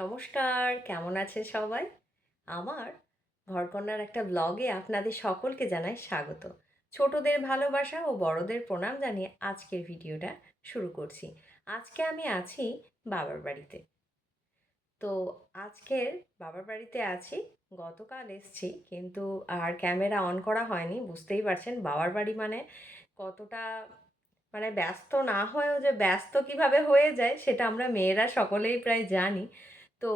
নমস্কার, কেমন আছে সবাই? আমার ঘরকন্যার একটা ব্লগে আপনাদের সকলকে জানাই স্বাগত। ছোটদের ভালোবাসা ও বড়দের প্রণাম জানিয়ে আজকের ভিডিওটা শুরু করছি। আজকে আমি আছি বাবার বাড়িতে। তো আজকের বাবার বাড়িতে আছি, গতকাল এসছি, কিন্তু আর ক্যামেরা অন করা হয়নি, বুঝতেই পারছেন, বাবার বাড়ি মানে কতটা মানে ব্যস্ত না হয়েও যে ব্যস্ত কীভাবে হয়ে যায়, সেটা আমরা মেয়েরা সকলেই প্রায় জানি। তো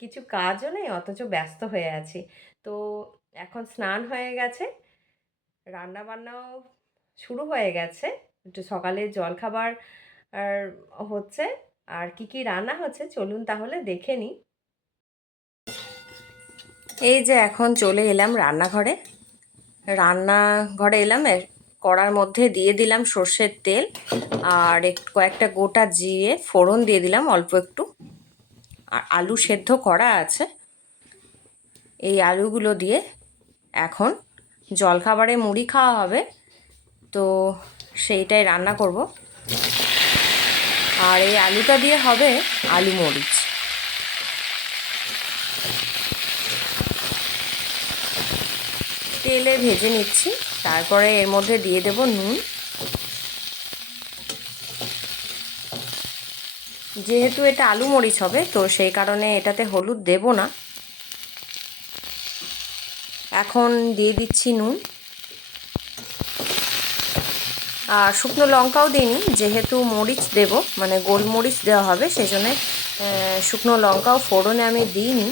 কিছু কাজও নেই, অথচ ব্যস্ত হয়ে আছি। তো এখন স্নান হয়ে গেছে রান্না বান্নাও শুরু হয়ে গেছে। একটু সকালে জলখাবার আর হচ্ছে, আর কি কি রান্না হচ্ছে চলুন তাহলে দেখে নিই। এই যে এখন চলে এলাম রান্নাঘরে। রান্নাঘরে এলাম কড়ার মধ্যে দিয়ে দিলাম সর্ষের তেল, আর কয়েকটা গোটা জিরে ফোড়ন দিয়ে দিলাম অল্প একটু। আর আলু সেদ্ধ করা আছে। এই আলুগুলো দিয়ে এখন জলখাবারে মুড়ি খাওয়া হবে। তো সেইটাই রান্না করব। আর এই আলুটা দিয়ে হবে আলু মরিচ। তেলে ভেজে নিচ্ছি। তারপরে এর মধ্যে দিয়ে দেব নুন। যেহেতু এটা আলু মরিচ হবে, তো সেই কারণে এটাতে হলুদ দেব না। এখন দিয়ে দিচ্ছি নুন। আর শুকনো লঙ্কাও দিইনি, যেহেতু মরিচ দেব মানে গোলমরিচ দেওয়া হবে সেই জন্যে শুকনো লঙ্কাও ফোড়নে আমি দিইনি।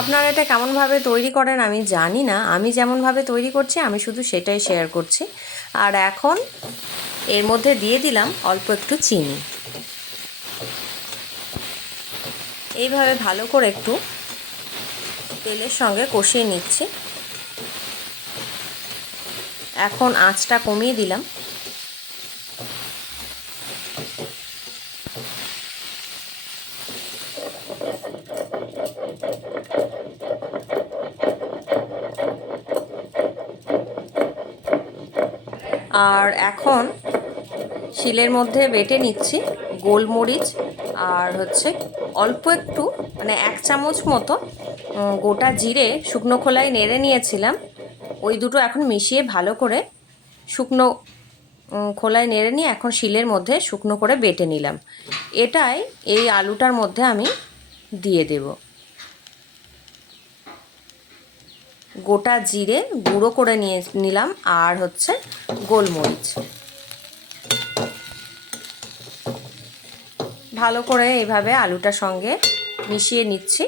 আপনারা এটা কেমনভাবে তৈরি করেন আমি জানি না। আমি যেমনভাবে তৈরি করছি, আমি শুধু সেটাই শেয়ার করছি। আর এখন এর মধ্যে দিয়ে দিলাম অল্প একটু চিনি। এইভাবে ভালো করে একটু তেলের সঙ্গে কষিয়ে নিচ্ছি। এখন আঁচটা কমিয়ে দিলাম। আর এখন শিলের মধ্যে বেটে নিচ্ছি গোলমরিচ আর হচ্ছে অল্প একটু মানে এক চামচ মতো গোটা জিরে শুকনো খোলায় নেড়ে নিয়েছিলাম। ওই দুটো এখন মিশিয়ে ভালো করে শুকনো খোলায় নেড়ে নিয়ে এখন শিলের মধ্যে শুকনো করে বেটে নিলাম। এটাই এই আলুটার মধ্যে আমি দিয়ে দেব। গোটা জিরে গুঁড়ো করে নিয়ে নিলাম আর হচ্ছে গোলমরিচ। ভালো করে এইভাবে আলুটার সঙ্গে মিশিয়ে নিচ্ছি।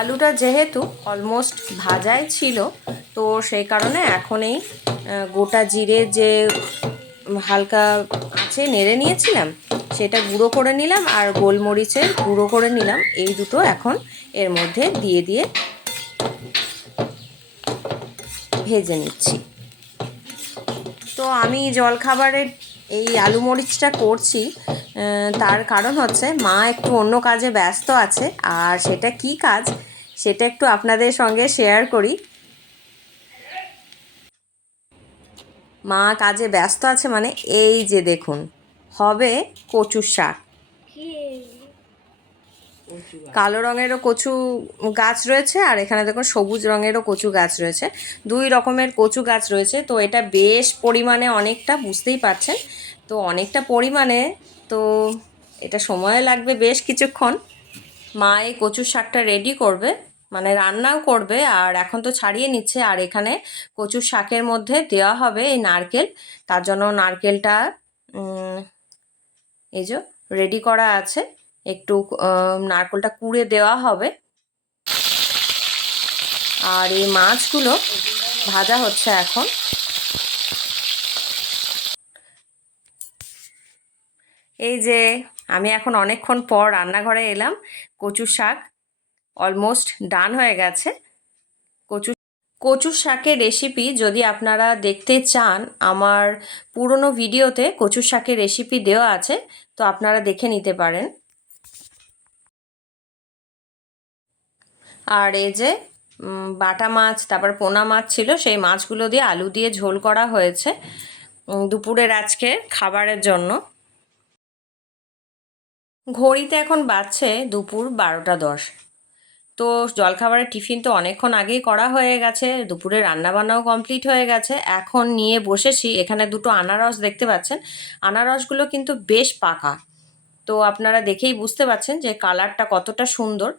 আলুটা যেহেতু অলমোস্ট ভাজাই ছিল, তো সেই কারণে এখন এই গোটা জিরে যে হালকা আছে নেড়ে নিয়েছিলাম, সেটা গুঁড়ো করে নিলাম আর গোলমরিচের গুঁড়ো করে নিলাম, এই দুটো এখন এর মধ্যে দিয়ে দিয়ে ভেজে নিচ্ছি। তো আমি জলখাবারের এই আলু মরিচটা করছি তার কারণ হচ্ছে মা একটু অন্য কাজে ব্যস্ত আছে, আর সেটা কি কাজ সেটা একটু আপনাদের সঙ্গে শেয়ার করি। মা কাজে ব্যস্ত আছে মানে এই যে দেখুন, হবে কচুর শাক। কালো রঙেরও কচু গাছ রয়েছে, আর এখানে দেখুন সবুজ রঙেরও কচু গাছ রয়েছে। দুই রকমের কচু গাছ রয়েছে, তো এটা বেশ পরিমাণে অনেকটা, বুঝতেই পারছেন? তো অনেকটা পরিমাণে, তো এটা সময় লাগবে বেশ কিছুক্ষণ। মা এই কচুর শাকটা রেডি করবে মানে রান্নাও করবে, আর এখন তো ছাড়িয়ে নিচ্ছে, আর এখানে কচুর শাকের মধ্যে দেওয়া হবে এই নারকেল। তার জন্য নারকেলটা এই যে রেডি করা আছে। একটু নারকেলটা কুড়ে দেওয়া হবে। আর এই মাছগুলো ভাজা হচ্ছে এখন। এই যে আমি এখন অনেকক্ষণ পর রান্নাঘরে এলাম কচু শাক অলমোস্ট ডান হয়ে গেছে। কচু কচু শাকের রেসিপি যদি আপনারা দেখতে চান, আমার পুরনো ভিডিওতে কচু শাকের রেসিপি দেওয়া আছে, তো আপনারা দেখে নিতে পারেন। আর এই যে বাটা মাছ, তারপর পোনা মাছ ছিল, সেই মাছগুলো দিয়ে আলু দিয়ে ঝোল করা হয়েছে দুপুরের আজকে খাবারের জন্য। ঘড়িতে এখন বাজছে দুপুর বারোটা দশ। তো জলখাবারের টিফিন তো অনেকক্ষণ আগেই করা হয়ে গেছে, দুপুরে রান্নাবান্নাও কমপ্লিট হয়ে গেছে। এখন নিয়ে বসেছি, এখানে দুটো আনারস দেখতে পাচ্ছেন। আনারসগুলো কিন্তু বেশ পাকা। তো আপনারা দেখেই বুঝতে পারছেন যে কালারটা কতটা সুন্দর।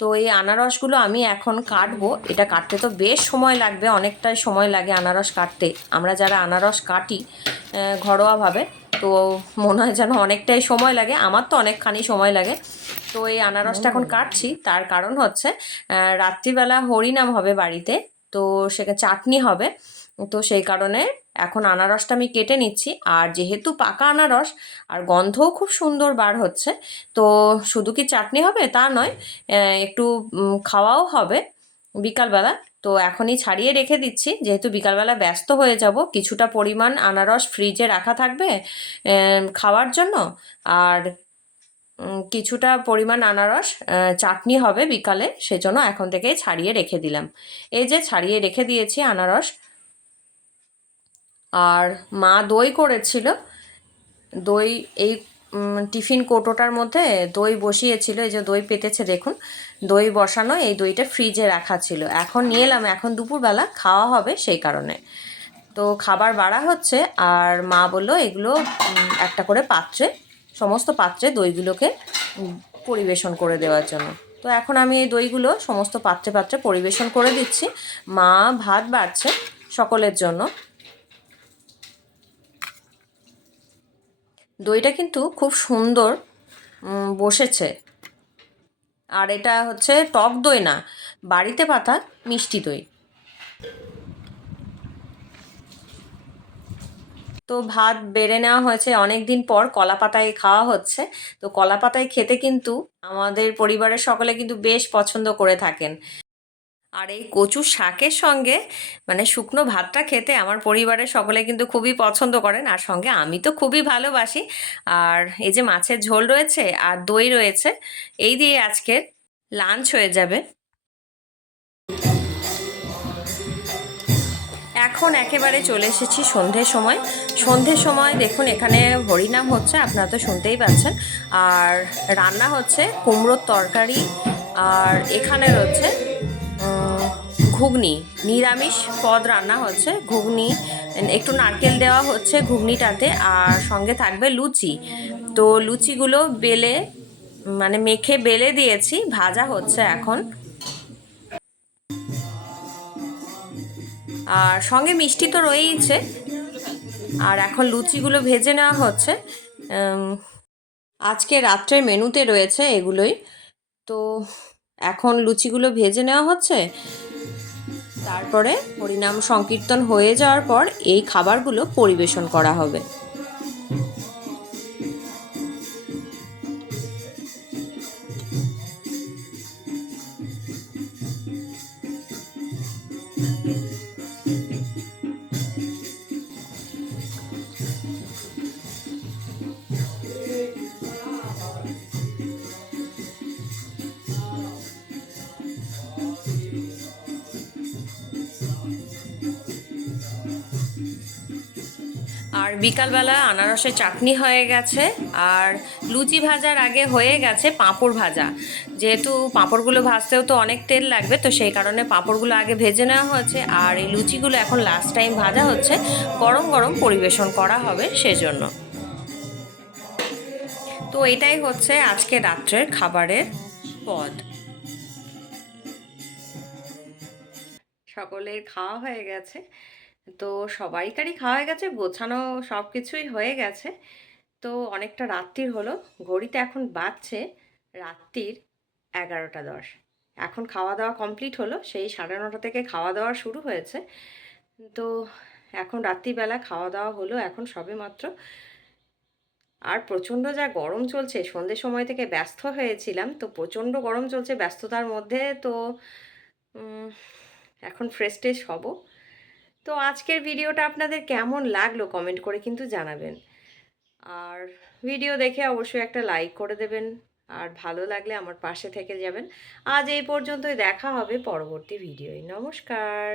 তো এই আনারসগুলো আমি এখন কাটবো। এটা কাটতে তো বেশ সময় লাগবে, অনেকটাই সময় লাগে আনারস কাটতে। আমরা যারা আনারস কাটি ঘরোয়াভাবে, তো মনে হয় যেন অনেকটাই সময় লাগে। আমার তো অনেকখানি সময় লাগে। তো এই আনারসটা এখন কাটছি। তার কারণ হচ্ছে রাত্রিবেলা হরিনাম হবে বাড়িতে, তো সেখানে চাটনি হবে। তো সেই কারণে এখন আনারসটা আমি কেটে নিচ্ছি। আর যেহেতু পাকা আনারস, আর গন্ধও খুব সুন্দর বার হচ্ছে, তো শুধু কি চাটনি হবে? তা নয় একটু খাওয়াও হবে বিকালবেলা। তো এখনই ছাড়িয়ে রেখে দিচ্ছি। যেহেতু বিকালবেলা ব্যস্ত হয়ে যাব, কিছুটা পরিমাণ আনারস ফ্রিজে রাখা থাকবে খাওয়ার জন্য। আর কিছুটা পরিমাণ আনারস চাটনি হবে বিকালে, সেজন্য এখন থেকেই ছাড়িয়ে রেখে দিলাম। এই যে, ছাড়িয়ে রেখে দিয়েছি আনারস। আর মা দই করেছিল। দই এই টিফিন কৌটোটার মধ্যে দই বসিয়েছিল। এই যে দই পেতেছে, দেখুন, দই বসানো, এই দইটা ফ্রিজে রাখা ছিল। এখন নিয়ে এলাম, এখন দুপুরবেলা খাওয়া হবে সেই কারণে। তো খাবার বাড়া হচ্ছে, আর মা বলল, এগুলো একটা করে পাত্রে, সমস্ত পাত্রে দইগুলোকে পরিবেশন করে দেওয়ার জন্য। তো এখন আমি এই দইগুলো সমস্ত পাত্রে পাত্রে পরিবেশন করে দিচ্ছি। মা ভাত বাড়ছে সকলের জন্য। দইটা কিন্তু খুব সুন্দর বসেছে। আর এটা হচ্ছে টক দই না, বাড়িতে পাতা মিষ্টি দই। তো ভাত বেড়ে নেওয়া হয়েছে অনেক দিন পর, কলা পাতায় খাওয়া হচ্ছে। তো কলা পাতায় খেতে কিন্তু আমাদের পরিবারের সকলে কিন্তু বেশ পছন্দ করে থাকেন। আর এই কচু শাকের সঙ্গে মানে শুকনো ভাতটা খেতে আমার পরিবারের সকলে কিন্তু খুবই পছন্দ করেন। আর সঙ্গে আমি তো খুবই ভালোবাসি। আর এই যে মাছের ঝোল রয়েছে আর দই রয়েছে, এই দিয়ে আজকের লাঞ্চ হয়ে যাবে। এখন একেবারে চলে এসেছি সন্ধ্যের সময়। সন্ধ্যের সময় দেখুন এখানে হরিনাম হচ্ছে, আপনারা তো শুনতেই পাচ্ছেন। আর রান্না হচ্ছে কুমড়োর তরকারি, আর এখানে রয়েছে ঘুগনি, নিরামিষ পদ রান্না হচ্ছে। ঘুগনি, একটু নারকেল দেওয়া হচ্ছে ঘুগনিটাতে আর সঙ্গে থাকবে লুচি। তো লুচিগুলো বেলে মানে মেখে বেলে দিয়েছি, ভাজা হচ্ছে এখন। আর সঙ্গে মিষ্টি তো রয়েইছে। আর এখন লুচিগুলো ভেজে নেওয়া হচ্ছে। আজকে রাত্রের মেনুতে রয়েছে এগুলোই। তো এখন লুচিগুলো ভেজে নেওয়া হচ্ছে। তারপরে হরিনাম সংকীর্তন হয়ে যাওয়ার পর এই খাবারগুলো পরিবেশন করা হবে। আর বিকালবেলা আনারসের চাটনি হয়ে গেছে, আর লুচি ভাজার আগে হয়ে গেছে পাঁপড় ভাজা। যেহেতু পাঁপড়গুলো ভাজতেও তো অনেক তেল লাগবে, তো সেই কারণে পাঁপড়গুলো আগে ভেজে নেওয়া হয়েছে, আর এই লুচিগুলো এখন লাস্ট টাইম ভাজা হচ্ছে, গরম গরম পরিবেশন করা হবে সেজন্য। তো এটাই হচ্ছে আজকে রাত্রের খাবারের পদ। সকলের খাওয়া হয়ে গেছে। তো সবাইকারই খাওয়া হয়ে গেছে, গোছানো সব কিছুই হয়ে গেছে। তো অনেকটা রাত্রির হলো, ঘড়িতে এখন বাজছে রাত্রির এগারোটা দশ। এখন খাওয়া দাওয়া কমপ্লিট হলো, সেই সাড়ে নটা থেকে খাওয়া দাওয়া শুরু হয়েছে। তো এখন রাত্রিবেলা খাওয়া দাওয়া হলো এখন সবে মাত্র আর প্রচণ্ড যা গরম চলছে সন্ধ্যে সময় থেকে ব্যস্ত হয়েছিলাম, তো প্রচণ্ড গরম চলছে, ব্যস্ততার মধ্যে তো এখন ফ্রেশ ট্রেশ হব। তো আজকের ভিডিওটা আপনাদের কেমন লাগল কমেন্ট করে কিন্তু জানাবেন। আর ভিডিও দেখে অবশ্যই একটা লাইক করে দেবেন, আর ভালো লাগলে আমার পাশে থেকে যাবেন। আজ এই পর্যন্তই দেখা হবে পরবর্তী ভিডিওয়। নমস্কার।